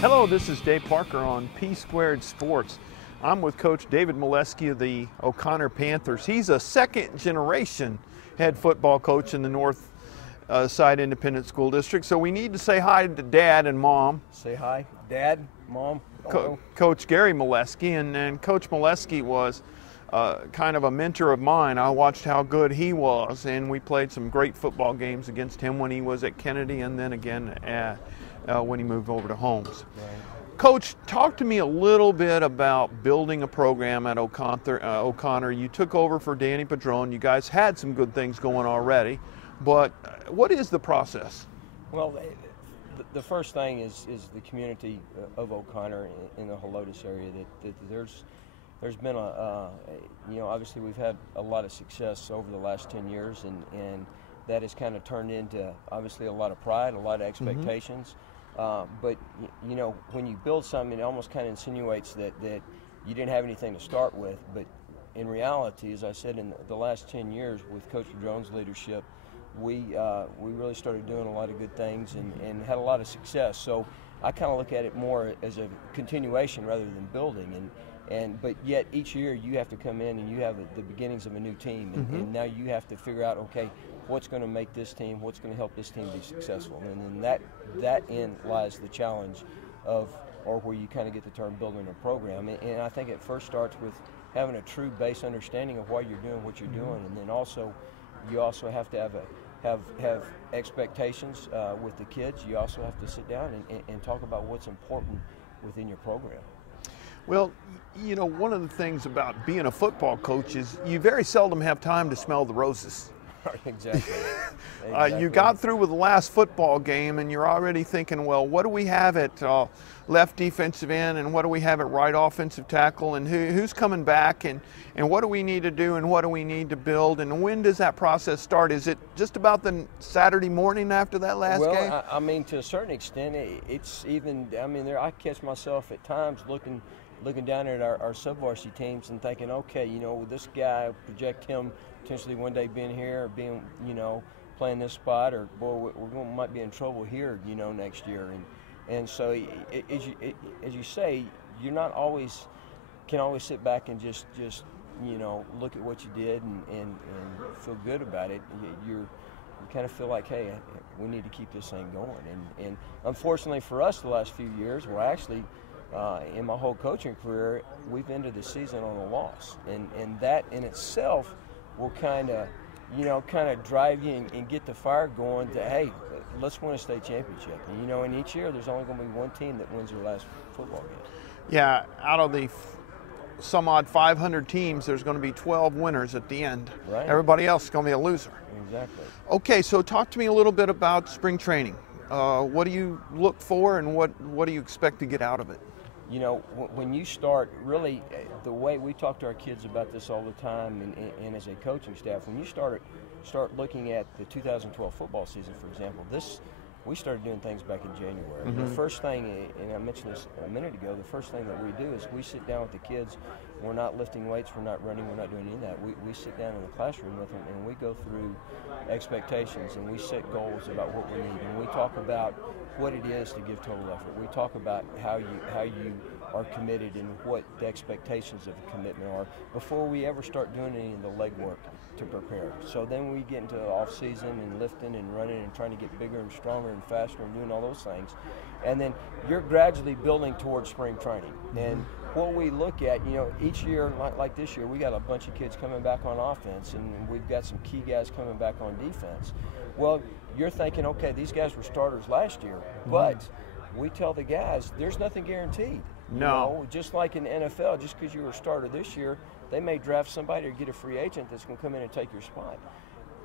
Hello, this is Dave Parker on PSquared Sports. I'm with Coach David Moleski of the O'Connor Panthers. He's a second-generation head football coach in the North Side Independent School District. So we need to say hi to Dad and Mom. Say hi, Dad, Mom. Coach Gary Moleski, and Coach Moleski was kind of a mentor of mine. I watched how good he was, and we played some great football games against him when he was at Kennedy, and then again when he moved over to Holmes. Right. Coach, talk to me a little bit about building a program at O'Connor. You took over for Danny Padron. You guys had some good things going already, but what is the process? Well, the first thing is the community of O'Connor in the Helotes area. That there's been obviously we've had a lot of success over the last 10 years, and that has kind of turned into obviously a lot of pride, a lot of expectations. But when you build something, it almost kind of insinuates that you didn't have anything to start with. But in reality, as I said, in the last 10 years with Coach Padron's leadership, we really started doing a lot of good things and had a lot of success. So I kind of look at it more as a continuation rather than building. But yet each year you have to come in and you have the beginnings of a new team, and now you have to figure out, okay, what's going to make this team, what's going to help this team be successful, and then that end lies the challenge of, or where you kind of get the term building a program. And I think it first starts with having a true base understanding of why you're doing what you're doing, and then you also have to have expectations with the kids. You also have to sit down and talk about what's important within your program. Well, one of the things about being a football coach is you very seldom have time to smell the roses. Exactly. You got through with the last football game and you're already thinking, well, what do we have at left defensive end, and what do we have at right offensive tackle, and who's coming back, and what do we need to do, and what do we need to build, and when does that process start? Is it just about the Saturday morning after that last game? Well, I mean, to a certain extent, it's even, I catch myself at times looking down at our sub-varsity teams and thinking, okay, this guy, project him potentially one day being here or being, playing this spot, or boy, might be in trouble here, next year. And so, as you say, you're not always can always sit back and just look at what you did and feel good about it. You kind of feel like, hey, we need to keep this thing going. And unfortunately for us, the last few years, we're actually in my whole coaching career, we've ended the season on a loss, and that in itself will kind of drive you and get the fire going to, hey, let's win a state championship. And each year there's only going to be one team that wins their last football game. Yeah, out of the some odd 500 teams, there's going to be 12 winners at the end. Right. Everybody else is going to be a loser. Exactly. Okay, so talk to me a little bit about spring training. What do you look for, and what do you expect to get out of it? When you start, really, the way we talk to our kids about this all the time, and as a coaching staff, when you start looking at the 2012 football season, for example, we started doing things back in January. The first thing, and I mentioned this a minute ago, the first thing that we do is we sit down with the kids. We're not lifting weights, we're not running, we're not doing any of that. We sit down in the classroom with them, and we go through expectations, and we set goals about what we need, and we talk about what it is to give total effort. We talk about how you are committed and what the expectations of a commitment are before we ever start doing any of the legwork to prepare. So then we get into the off season and lifting and running and trying to get bigger and stronger and faster and doing all those things. And then you're gradually building towards spring training. And what we look at, each year, like this year, we got a bunch of kids coming back on offense, and we've got some key guys coming back on defense. Well, you're thinking, okay, these guys were starters last year, but we tell the guys there's nothing guaranteed. No. Just like in the NFL, just because you were a starter this year, they may draft somebody or get a free agent that's going to come in and take your spot.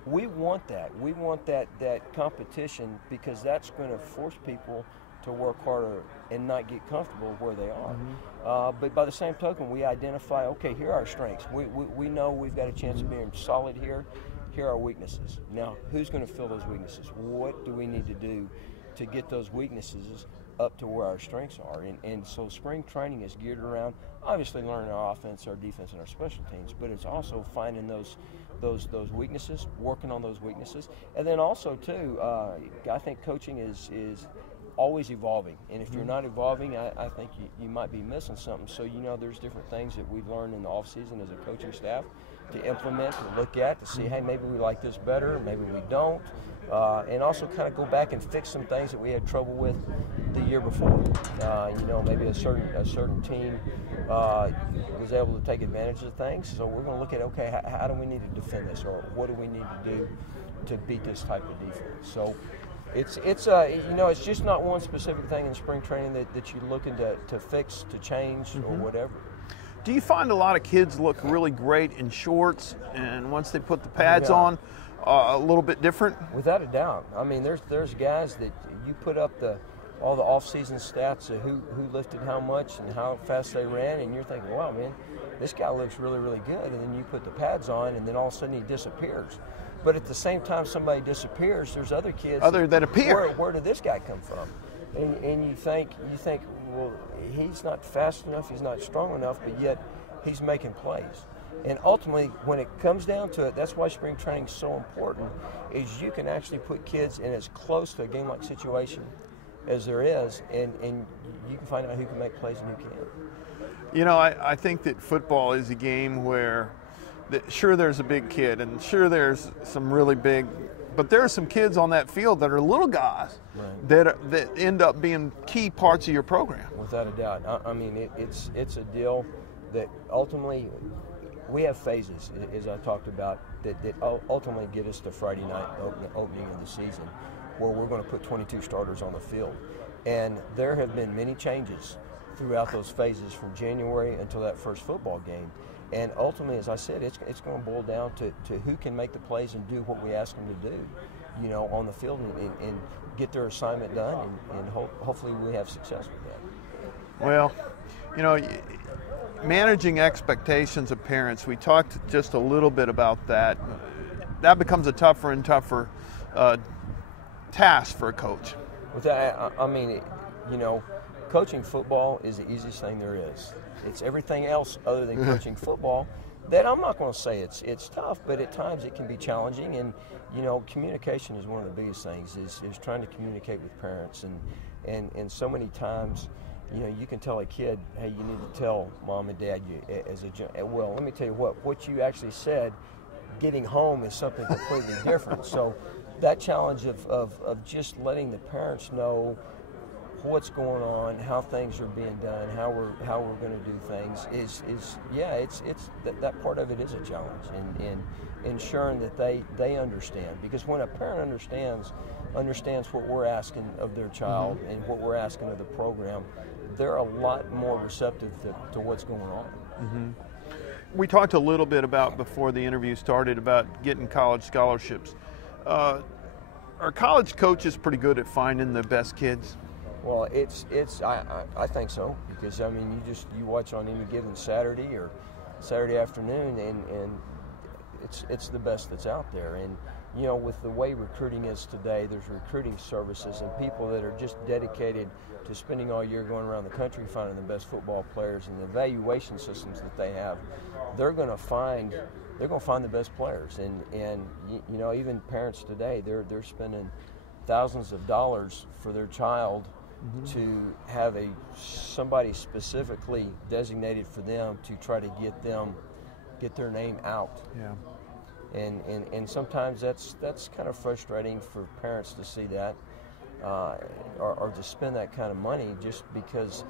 We want that. We want that competition, because that's going to force people to work harder and not get comfortable where they are. But by the same token, we identify, okay, here are our strengths. We know we've got a chance of being solid here. Here are our weaknesses. Now, who's going to fill those weaknesses? What do we need to do to get those weaknesses up to where our strengths are? And so spring training is geared around obviously learning our offense, our defense, and our special teams, but it's also finding those weaknesses, working on those weaknesses. And then also too, I think coaching is always evolving. And if you're not evolving, I think you might be missing something. So, there's different things that we've learned in the off-season as a coaching staff to implement, to look at, to see, hey, maybe we like this better, maybe we don't. And also kind of go back and fix some things that we had trouble with the year before. Maybe a certain team was able to take advantage of things. So we're going to look at, okay, how do we need to defend this, or what do we need to do to beat this type of defense? So it's just not one specific thing in spring training that you're looking to fix, to change, or whatever. Do you find a lot of kids look really great in shorts, and once they put the pads on, a little bit different? Without a doubt. I mean, there's guys that you put up all the off-season stats of who lifted how much and how fast they ran, and you're thinking, wow, man, this guy looks really, really good. And then you put the pads on, and then all of a sudden he disappears. But at the same time somebody disappears, there's other kids that appear. Where did this guy come from? And you think, well, he's not fast enough, he's not strong enough, but yet he's making plays. And ultimately, when it comes down to it, that's why spring training is so important, is you can actually put kids in as close to a game-like situation as there is, and you can find out who can make plays and who can't. I think that football is a game where, sure, there's a big kid, and sure, there's some really big, but there are some kids on that field that are little guys that end up being key parts of your program. Without a doubt. I mean, it's a deal that ultimately we have phases, as I talked about, that ultimately get us to Friday night opening of the season, where we're going to put 22 starters on the field. And there have been many changes throughout those phases from January until that first football game. And ultimately, as I said, it's going to boil down to who can make the plays and do what we ask them to do, on the field and get their assignment done, and hopefully we have success with that. Well, managing expectations of parents, we talked just a little bit about that. That becomes a tougher and tougher task for a coach. With that, I mean, coaching football is the easiest thing there is. It's everything else other than coaching football that I'm not going to say it's tough, but at times it can be challenging. And communication is one of the biggest things. Is trying to communicate with parents, and so many times, you can tell a kid, hey, you need to tell mom and dad well, let me tell you what you actually said getting home is something completely different. So that challenge of just letting the parents know what's going on, how things are being done, how we're going to do things is that part of it is a challenge, and ensuring that they understand, because when a parent understands what we're asking of their child and what we're asking of the program, they're a lot more receptive to what's going on. We talked a little bit about, before the interview started, about getting college scholarships. Are college coaches pretty good at finding the best kids? Well, I think so, because I mean, you watch on any given Saturday or Saturday afternoon, and it's the best that's out there. And with the way recruiting is today, there's recruiting services and people that are just dedicated to spending all year going around the country finding the best football players, and the evaluation systems that they have, they're going to find the best players. And even parents today, they're spending thousands of dollars for their child to have somebody specifically designated for them to try to get their name out. Yeah. And sometimes that's kind of frustrating for parents to see that, or to spend that kind of money, just because,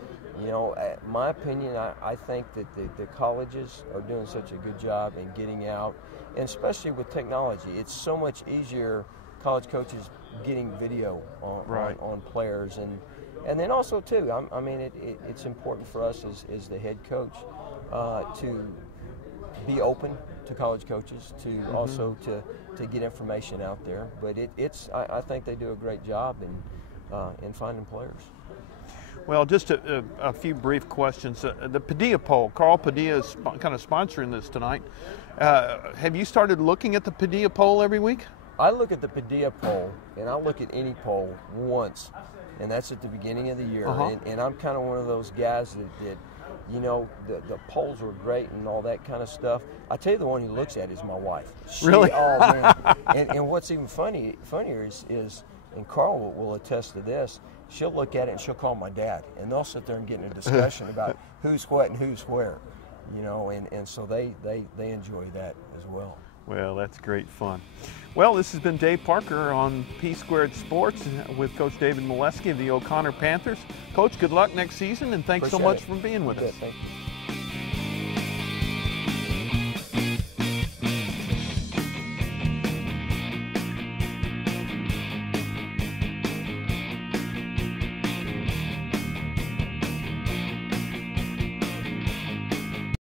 my opinion, I think that the colleges are doing such a good job in getting out, and especially with technology. It's so much easier, college coaches getting video on players, and then also too, I mean, it's important for us as the head coach to be open to college coaches, to also to get information out there. But I think they do a great job in finding players. Well, just a few brief questions. The Padilla poll, Carl Padilla is kind of sponsoring this tonight. Have you started looking at the Padilla poll every week? I look at the Padilla poll, and I look at any poll once, and that's at the beginning of the year. And I'm kind of one of those guys that the polls are great and all that kind of stuff. I tell you, the one who looks at is my wife. Really? Oh, man. And what's even funnier is and Carl will attest to this. She'll look at it and she'll call my dad, and they'll sit there and get in a discussion about who's what and who's where, you know, and so they enjoy that as well. Well, that's great fun. Well, this has been Dave Parker on PSquared Sports with Coach David Moleski of the O'Connor Panthers. Coach, good luck next season, and thanks so much for being with us. Thank you.